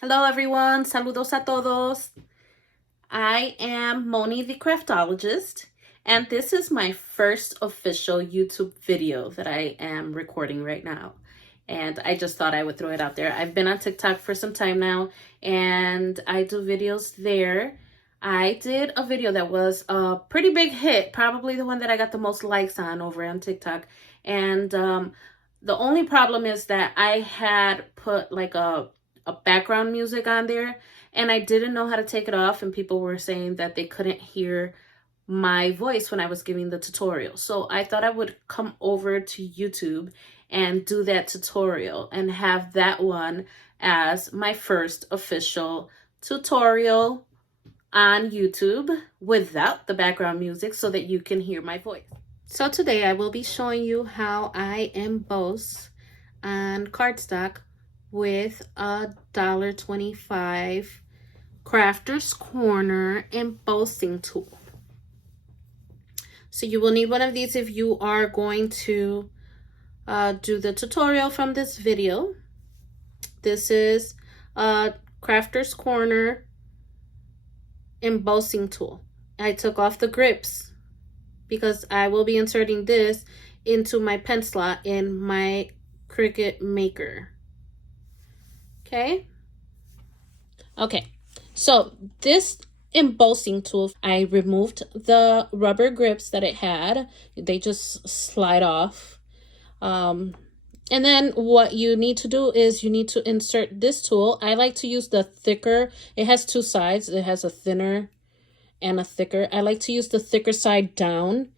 Hello everyone, saludos a todos. I am Moni the Craftologist, and this is my first official YouTube video that I am recording right now. And I just thought I would throw it out there. I've been on TikTok for some time now, and I do videos there. I did a video that was a pretty big hit, probably the one that I got the most likes on TikTok. And the only problem is that I had put like a background music on there, and I didn't know how to take it off, and people were saying that they couldn't hear my voice when I was giving the tutorial. So I thought I would come over to YouTube and do that tutorial and have that one as my first official tutorial on YouTube without the background music so that you can hear my voice. So today I will be showing you how I emboss on cardstock with a $1.25 Crafter's Corner embossing tool. So you will need one of these if you are going to do the tutorial from this video. This is a Crafter's Corner embossing tool. I took off the grips because I will be inserting this into my pen slot in my Cricut Maker. Okay, so this embossing tool, I removed the rubber grips that it had. They just slide off. And then what you need to do is you need to insert this tool. I like to use the thicker. It has two sides. It has a thinner and a thicker. I like to use the thicker side down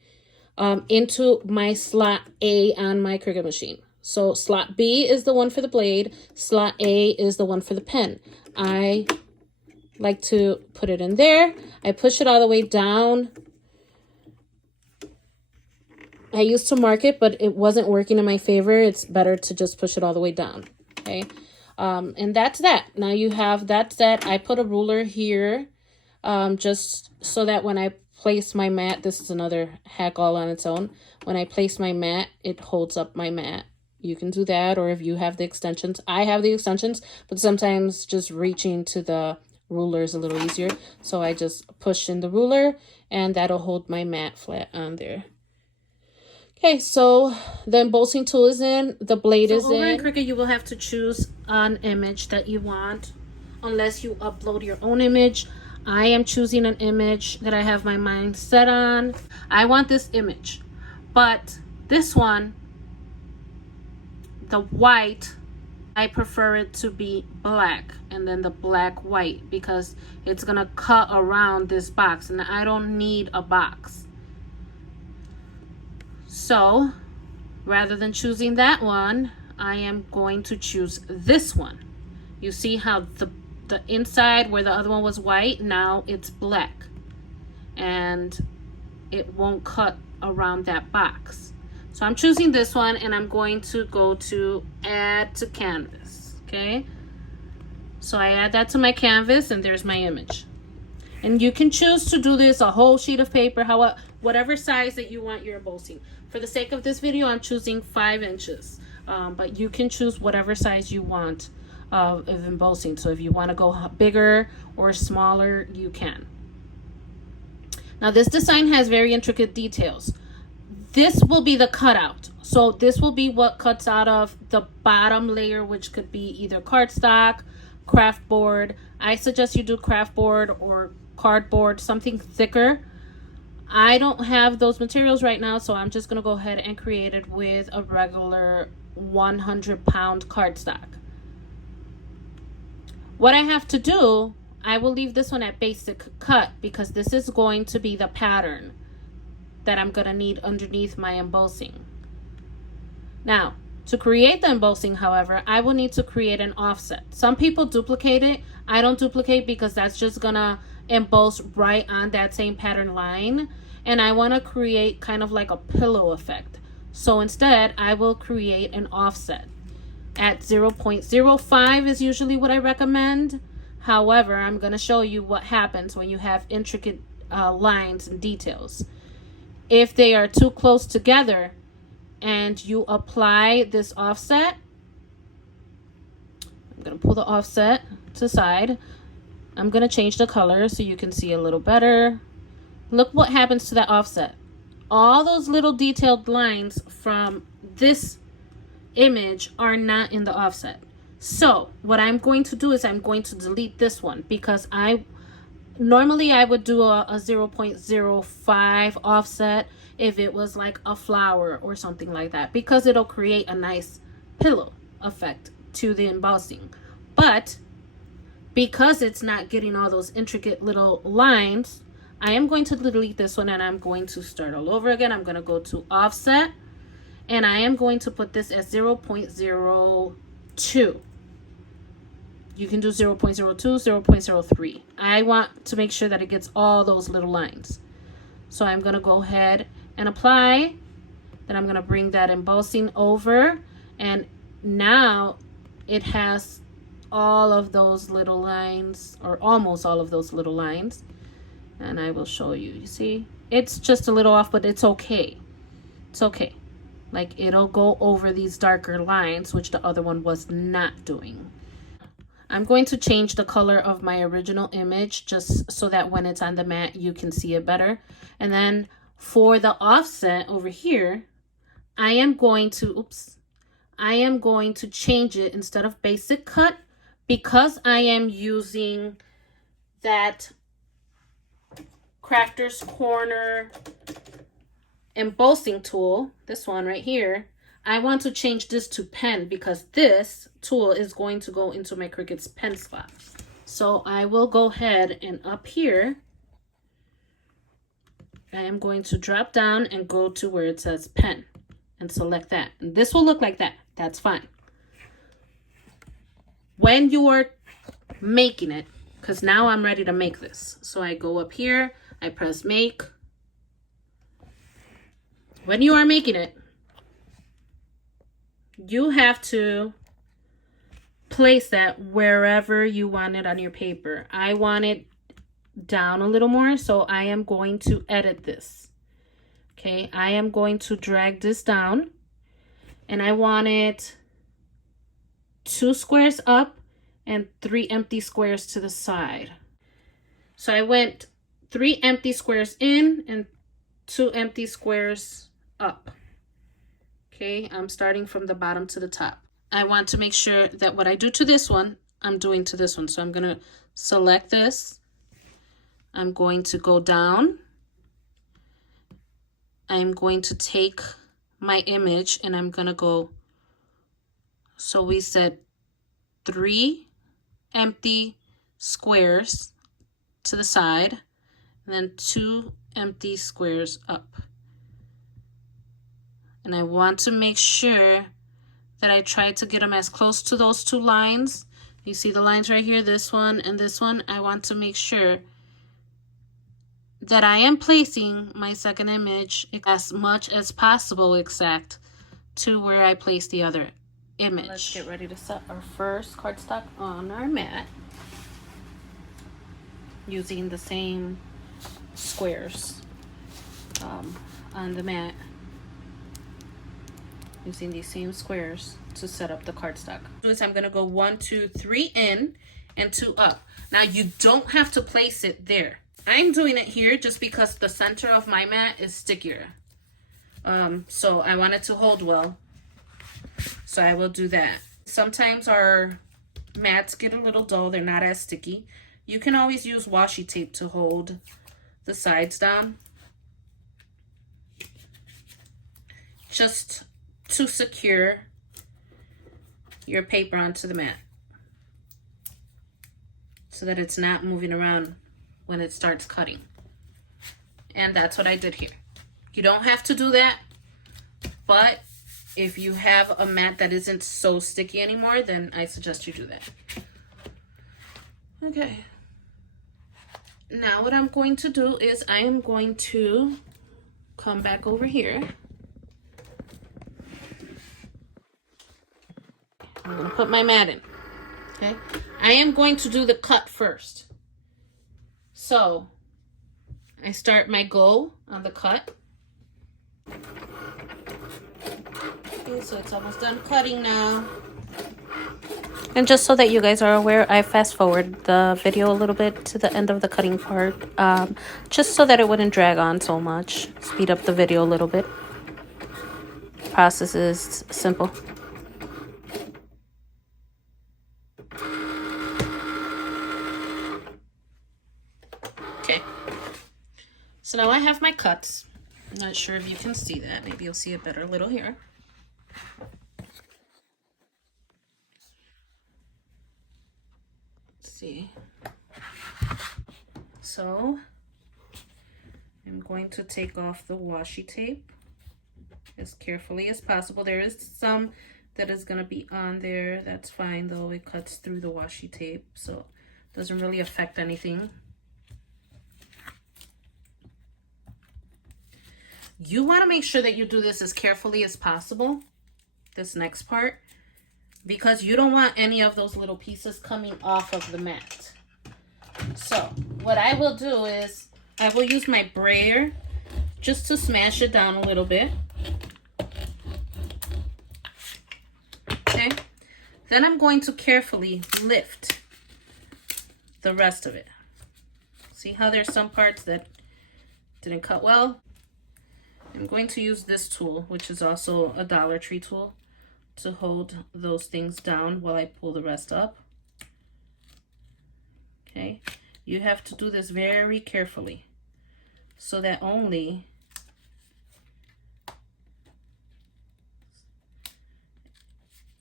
into my slot A on my Cricut machine. So slot B is the one for the blade. Slot A is the one for the pen. I like to put it in there. I push it all the way down. I used to mark it, but it wasn't working in my favor. It's better to just push it all the way down. Okay. And that's that. Now you have that set. I put a ruler here just so that when I place my mat, this is another hack all on its own. When I place my mat, it holds up my mat. You can do that, or if you have the extensions. I have the extensions, but sometimes just reaching to the ruler is a little easier. So I just push in the ruler, and that'll hold my mat flat on there. Okay, so the embossing tool is in, the blade is in. Over in Cricut, you will have to choose an image that you want, unless you upload your own image. I am choosing an image that I have my mind set on. I want this image, but this one, the white, I prefer it to be black, and then the black white, because it's gonna cut around this box and I don't need a box. So rather than choosing that one, I am going to choose this one. You see how the inside where the other one was white, now it's black, and it won't cut around that box. So I'm choosing this one, and I'm going to go to add to canvas. Okay, so I add that to my canvas, and there's my image. And you can choose to do this a whole sheet of paper, whatever size that you want your embossing. For the sake of this video, I'm choosing 5 inches, but you can choose whatever size you want of embossing. So if you want to go bigger or smaller, you can. Now this design has very intricate details. This will be the cutout. So this will be what cuts out of the bottom layer, which could be either cardstock, craft board. I suggest you do craft board or cardboard, something thicker. I don't have those materials right now, so I'm just going to go ahead and create it with a regular 100-pound cardstock. What I have to do, I will leave this one at basic cut because this is going to be the pattern that I'm going to need underneath my embossing. Now, to create the embossing, however, I will need to create an offset. Some people duplicate it. I don't duplicate because that's just going to emboss right on that same pattern line. And I want to create kind of like a pillow effect. So instead, I will create an offset. At 0.05 is usually what I recommend. However, I'm going to show you what happens when you have intricate lines and details. If they are too close together and you apply this offset, I'm going to pull the offset to the side. I'm going to change the color so you can see a little better. Look what happens to that offset. All those little detailed lines from this image are not in the offset. So what I'm going to do is I'm going to delete this one, because normally I would do a 0.05 offset if it was like a flower or something like that, because it'll create a nice pillow effect to the embossing. But because it's not getting all those intricate little lines, I am going to delete this one and I'm going to start all over again. I'm going to go to offset and I am going to put this as 0.02. You can do 0.02, 0.03. I want to make sure that it gets all those little lines. So I'm going to go ahead and apply. Then I'm going to bring that embossing over, and now it has all of those little lines, or almost all of those little lines. And I will show you. You see, it's just a little off, but it's okay. It's okay. Like, it'll go over these darker lines, which the other one was not doing. I'm going to change the color of my original image just so that when it's on the mat, you can see it better. And then for the offset over here, I am going to change it. Instead of basic cut, because I am using that Crafter's Corner embossing tool, this one right here, I want to change this to pen, because this tool is going to go into my Cricut's pen slot. So I will go ahead and up here, I am going to drop down and go to where it says pen and select that. And this will look like that. That's fine. When you are making it, because now I'm ready to make this. So I go up here, I press make. When you are making it, you have to place that wherever you want it on your paper. I want it down a little more, so I am going to edit this. Okay, I am going to drag this down, and I want it 2 squares up and 3 empty squares to the side. So I went 3 empty squares in and 2 empty squares up. Okay, I'm starting from the bottom to the top. I want to make sure that what I do to this one, I'm doing to this one. So I'm going to select this. I'm going to go down. I'm going to take my image and I'm going to go, so we said 3 empty squares to the side and then 2 empty squares up. And I want to make sure that I try to get them as close to those 2 lines. You see the lines right here, this one and this one. I want to make sure that I am placing my second image as much as possible exact to where I place the other image. Let's get ready to set our first cardstock on our mat using the same squares on the mat. Using these same squares to set up the cardstock. I'm going to go 1, 2, 3 in and 2 up. Now you don't have to place it there. I'm doing it here just because the center of my mat is stickier. So I want it to hold well. So I will do that. Sometimes our mats get a little dull. They're not as sticky. You can always use washi tape to hold the sides down. Just to secure your paper onto the mat so that it's not moving around when it starts cutting. And that's what I did here. You don't have to do that, but if you have a mat that isn't so sticky anymore, then I suggest you do that. Okay. Now what I'm going to do is I am going to come back over here. I'm going to put my mat in, okay? I am going to do the cut first. So, I start my go on the cut. Okay, so it's almost done cutting now. And just so that you guys are aware, I fast forward the video a little bit to the end of the cutting part, just so that it wouldn't drag on so much. Speed up the video a little bit. Process is simple. Okay, so now I have my cuts. I'm not sure if you can see that. Maybe you'll see it better a little here. Let's see. So I'm going to take off the washi tape as carefully as possible. There is some that is going to be on there. That's fine though. It cuts through the washi tape, so it doesn't really affect anything. You want to make sure that you do this as carefully as possible, this next part, because you don't want any of those little pieces coming off of the mat. So what I will do is I will use my brayer just to smash it down a little bit. Okay, then I'm going to carefully lift the rest of it. See how there's some parts that didn't cut well? I'm going to use this tool, which is also a Dollar Tree tool, to hold those things down while I pull the rest up. Okay, you have to do this very carefully so that only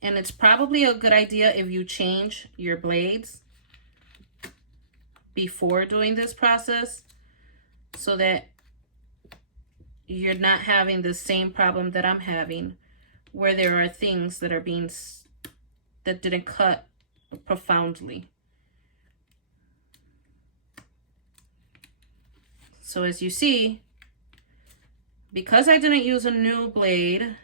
and it's probably a good idea if you change your blades before doing this process so that you're not having the same problem that I'm having, where there are things that are that didn't cut profoundly. So as you see, because I didn't use a new blade,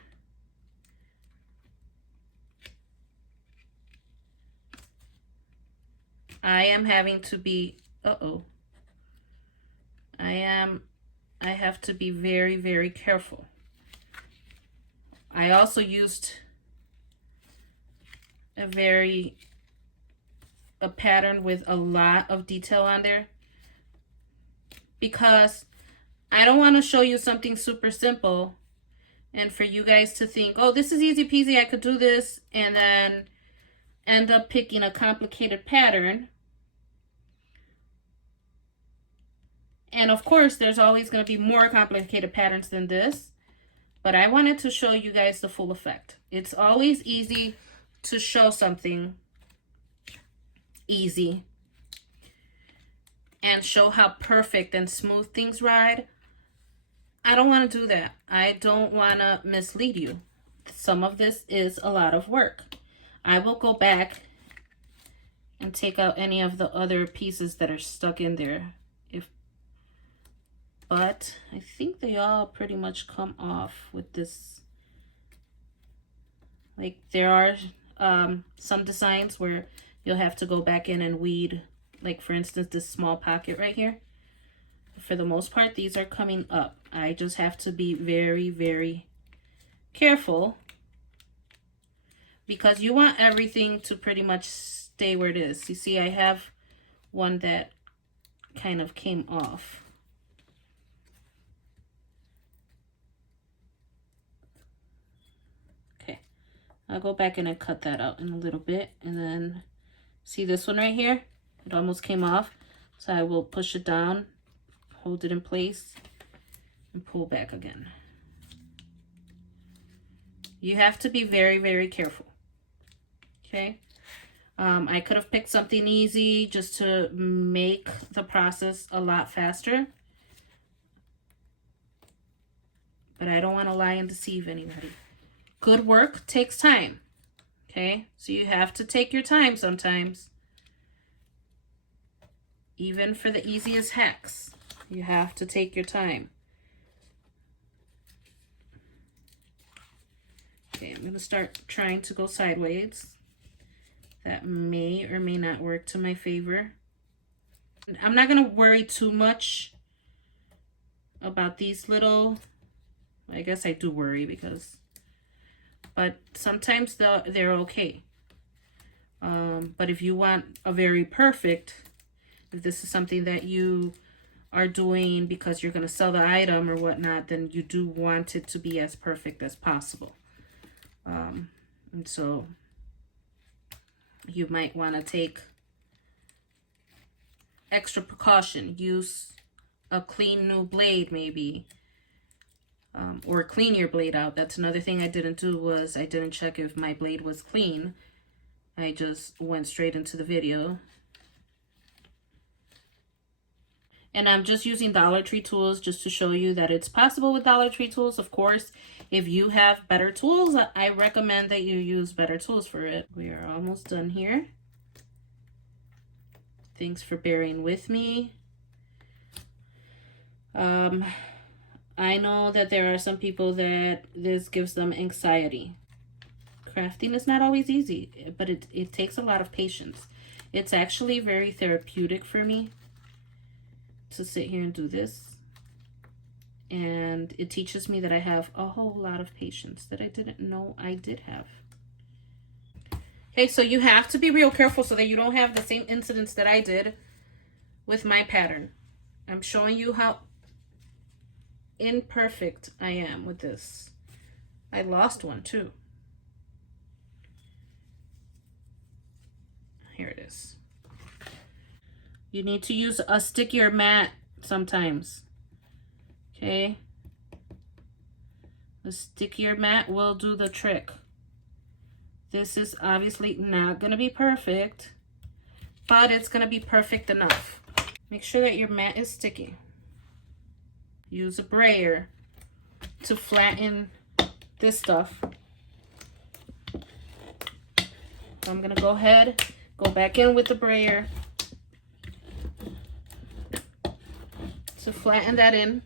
I am having to be, I have to be very, very careful. I also used a pattern with a lot of detail on there because I don't want to show you something super simple and for you guys to think, oh, this is easy peasy, I could do this, and then end up picking a complicated pattern. And of course, there's always going to be more complicated patterns than this, but I wanted to show you guys the full effect. It's always easy to show something easy and show how perfect and smooth things ride. I don't want to do that. I don't want to mislead you. Some of this is a lot of work. I will go back and take out any of the other pieces that are stuck in there. But I think they all pretty much come off with this. Like there are some designs where you'll have to go back in and weed, like for instance, this small pocket right here. For the most part, these are coming up. I just have to be very, very careful because you want everything to pretty much stay where it is. You see, I have one that kind of came off. I'll go back in and cut that out in a little bit. And then see this one right here? It almost came off. So I will push it down, hold it in place, and pull back again. You have to be very, very careful. Okay? I could have picked something easy just to make the process a lot faster. But I don't want to lie and deceive anybody. Good work takes time, okay? So you have to take your time sometimes. Even for the easiest hacks, you have to take your time. Okay, I'm gonna start trying to go sideways. That may or may not work to my favor. I'm not gonna worry too much about these little, I guess I do worry because, but sometimes they're okay. But if you want a very perfect, if this is something that you are doing because you're going to sell the item or whatnot, then you do want it to be as perfect as possible. And so you might want to take extra precaution. Use a clean new blade maybe, or clean your blade out. That's another thing I didn't do, was I didn't check if my blade was clean. I just went straight into the video. And I'm just using Dollar Tree tools just to show you that it's possible with Dollar Tree tools. Of course, if you have better tools, I recommend that you use better tools for it. We are almost done here. Thanks for bearing with me. I know that there are some people that this gives them anxiety. Crafting is not always easy, but it takes a lot of patience. It's actually very therapeutic for me to sit here and do this. And it teaches me that I have a whole lot of patience that I didn't know I did have. Okay, so you have to be real careful so that you don't have the same incidents that I did with my pattern. I'm showing you how imperfect I am with this. I lost one too. Here it is. You need to use a stickier mat sometimes. Okay? A stickier mat will do the trick. This is obviously not going to be perfect, but it's going to be perfect enough. Make sure that your mat is sticky. Use a brayer to flatten this stuff. So I'm going to go ahead, go back in with the brayer to flatten that in.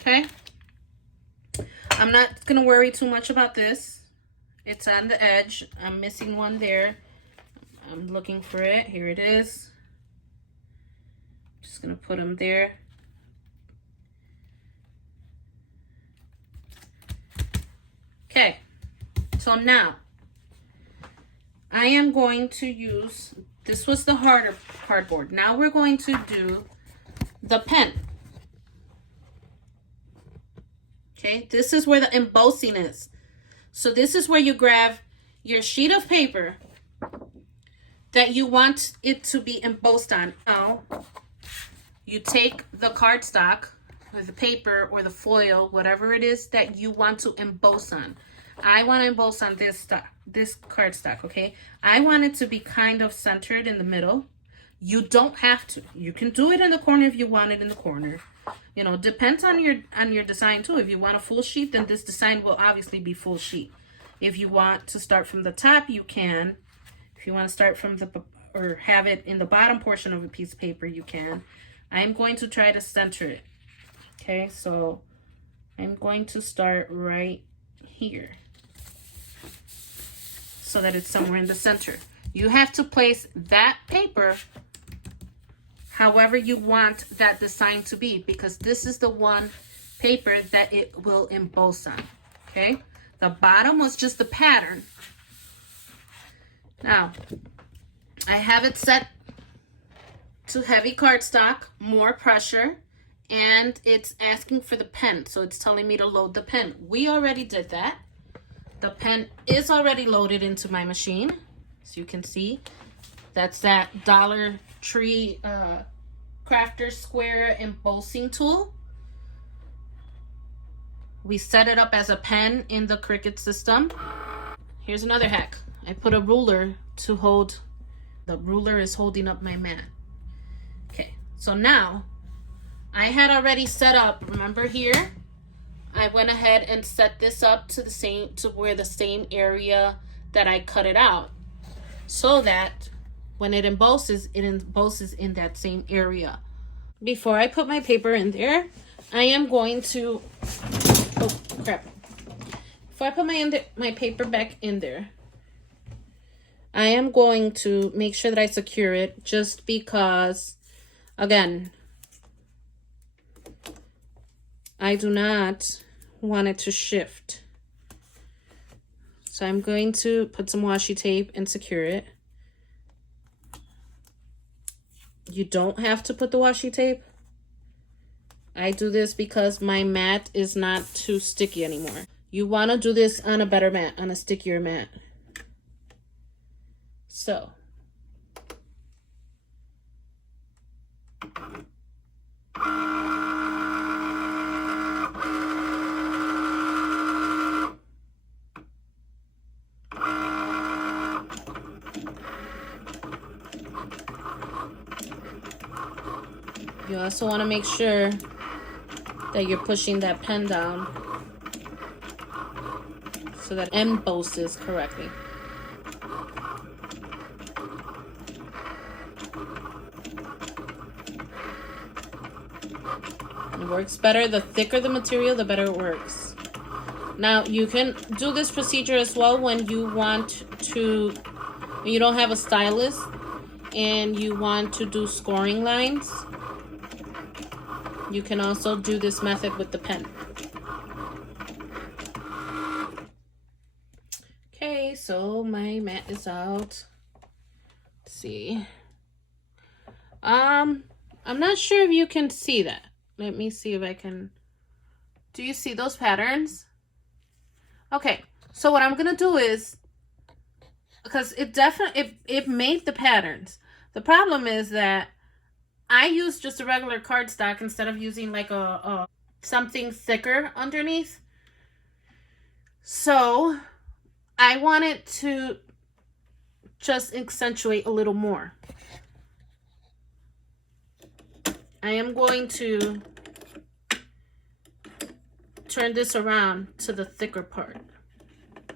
Okay? I'm not going to worry too much about this. It's on the edge. I'm missing one there. I'm looking for it. Here it is. Just going to put them there. Okay. So now, I am going to use, this was the harder cardboard. Now we're going to do the pen. Okay, this is where the embossing is. So this is where you grab your sheet of paper that you want it to be embossed on. Now, you take the cardstock or the paper or the foil, whatever it is that you want to emboss on. I want to emboss on this cardstock, okay? I want it to be kind of centered in the middle. You don't have to. You can do it in the corner if you want it in the corner. You know, depends on your design too. If you want a full sheet, then this design will obviously be full sheet. If you want to start from the top, you can. If you want to start from or have it in the bottom portion of a piece of paper, you can. I'm going to try to center it. Okay, so I'm going to start right here so that it's somewhere in the center. You have to place that paper however you want that design to be, because this is the one paper that it will emboss on. Okay, the bottom was just the pattern. Now I have it set to heavy cardstock, more pressure, and it's asking for the pen, so it's telling me to load the pen. We already did that. The pen is already loaded into my machine, as you can see. That's that Dollar Tree Crafter Square embossing tool. We set it up as a pen in the Cricut system. Here's another hack. I put a ruler to hold, the ruler is holding up my mat. Okay, so now I had already set up, remember here, I went ahead and set this up to where the same area that I cut it out, so that when it embosses in that same area. Before I put my paper in there, I am going to, oh crap. Before I put my paper back in there, I am going to make sure that I secure it, just because, again, I do not want it to shift. So I'm going to put some washi tape and secure it. You don't have to put the washi tape. I do this because my mat is not too sticky anymore. You want to do this on a better mat, on a stickier mat. So. You also want to make sure that you're pushing that pen down so that it embosses correctly. It works better. The thicker the material, the better it works. Now, you can do this procedure as well when you want to, when you don't have a stylus and you want to do scoring lines. You can also do this method with the pen. Okay, so my mat is out. Let's see. I'm not sure if you can see that. Let me see if I can. Do you see those patterns? Okay, so what I'm gonna do is, because it made the patterns. The problem is that I use just a regular cardstock instead of using like a something thicker underneath. So I wanted to just accentuate a little more. I am going to turn this around to the thicker part,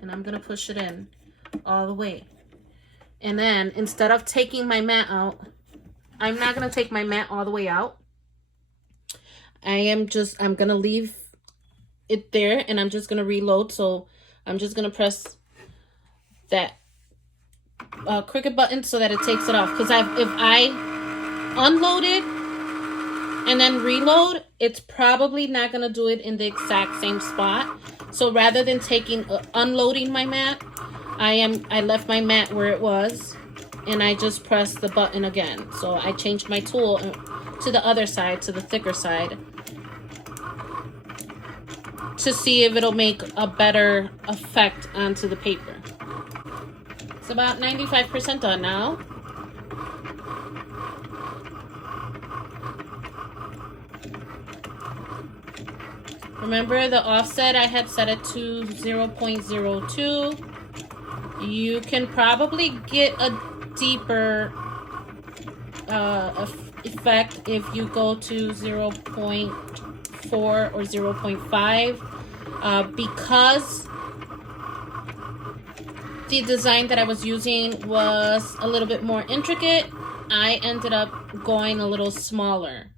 and I'm gonna push it in all the way. And then instead of taking my mat out, I'm not gonna take my mat all the way out. I'm gonna leave it there, and I'm just gonna reload. So I'm just gonna press that Cricut button so that it takes it off. Because if I unload it and then reload, it's probably not gonna do it in the exact same spot. So rather than unloading my mat, I left my mat where it was, and I just pressed the button again. So I changed my tool to the other side, to the thicker side, to see if it'll make a better effect onto the paper. It's about 95% done now. Remember the offset, I had set it to 0.02. You can probably get a deeper effect if you go to 0.4 or 0.5 because the design that I was using was a little bit more intricate. I ended up going a little smaller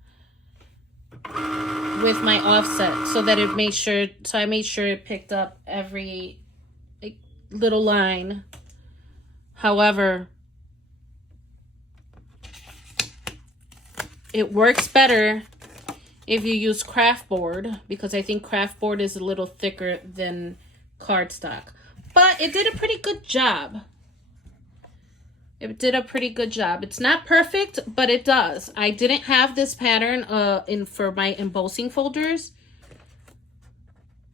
with my offset so that it made sure, I made sure it picked up every little line. However, it works better if you use craft board, because I think craft board is a little thicker than cardstock. But it did a pretty good job. It did a pretty good job. It's not perfect, but it does. I didn't have this pattern for my embossing folders.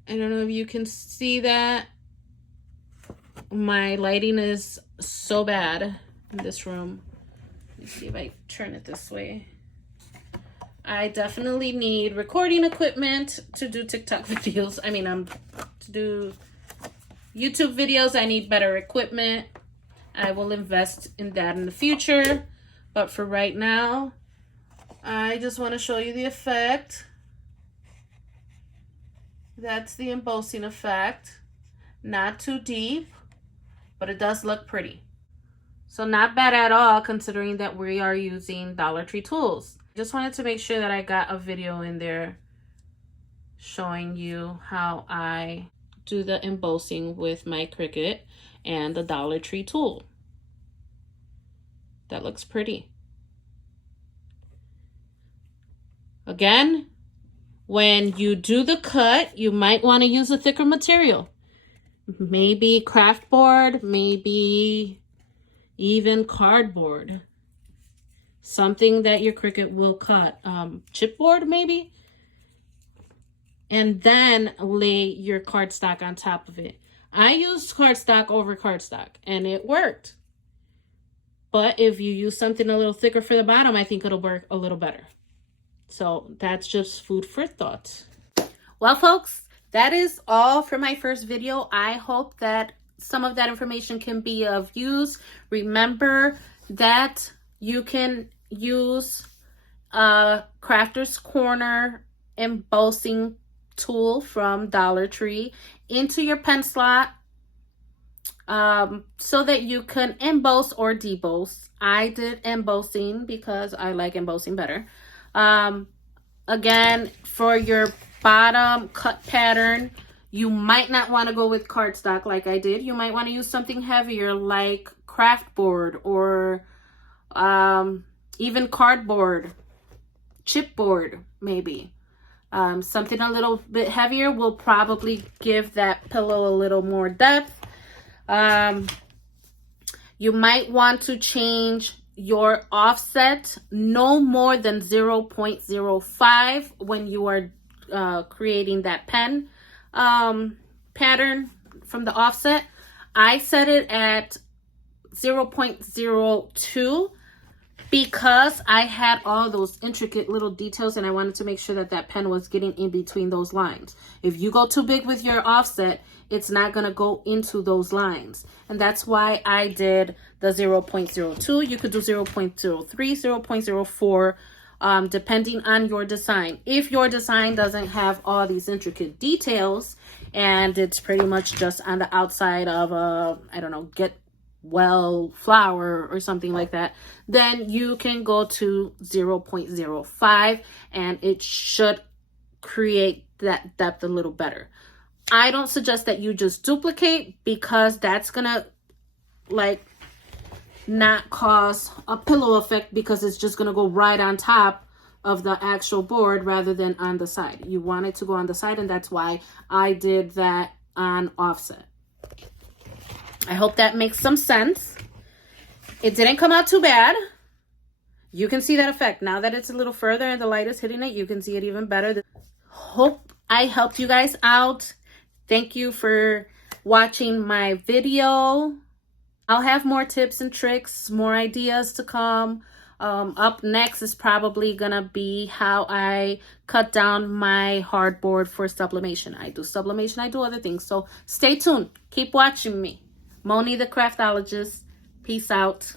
I don't know if you can see that. My lighting is so bad in this room. Let me see if I turn it this way. I definitely need recording equipment to do TikTok videos. I mean, to do YouTube videos, I need better equipment. I will invest in that in the future. But for right now, I just want to show you the effect. That's the embossing effect. Not too deep, but it does look pretty. So not bad at all, considering that we are using Dollar Tree tools. Just wanted to make sure that I got a video in there showing you how I do the embossing with my Cricut and the Dollar Tree tool. That looks pretty. Again, when you do the cut, you might want to use a thicker material. Maybe craft board, maybe even cardboard. something that your Cricut will cut, chipboard maybe, and then lay your cardstock on top of it. I used cardstock over cardstock and it worked. But if you use something a little thicker for the bottom, I think it'll work a little better. So that's just food for thought. Well, folks, that is all for my first video. I hope that some of that information can be of use. Remember that you can use a Crafter's Corner embossing tool from Dollar Tree into your pen slot so that you can emboss or deboss. I did embossing because I like embossing better. Again, for your bottom cut pattern, you might not want to go with cardstock like I did. You might want to use something heavier like craft board or even cardboard, chipboard maybe. Something a little bit heavier will probably give that pillow a little more depth. You might want to change your offset no more than 0.05 when you are creating that pen pattern from the offset. I set it at 0.02 because I had all those intricate little details and I wanted to make sure that that pen was getting in between those lines. If you go too big with your offset, it's not going to go into those lines. And that's why I did the 0.02. You could do 0.03, 0.04, depending on your design. If your design doesn't have all these intricate details and it's pretty much just on the outside of a, I don't know, get well flower or something like that, then you can go to 0.05 and it should create that depth a little better. I don't suggest that you just duplicate because that's gonna like not cause a pillow effect because it's just gonna go right on top of the actual board rather than on the side. You want it to go on the side, and that's why I did that on offset. I hope that makes some sense. It didn't come out too bad. You can see that effect. Now that it's a little further and the light is hitting it, you can see it even better. Hope I helped you guys out. Thank you for watching my video. I'll have more tips and tricks, more ideas to come. Up next is probably gonna be how I cut down my hardboard for sublimation. I do sublimation, I do other things. So stay tuned. Keep watching me. Moni the Craftologist. Peace out.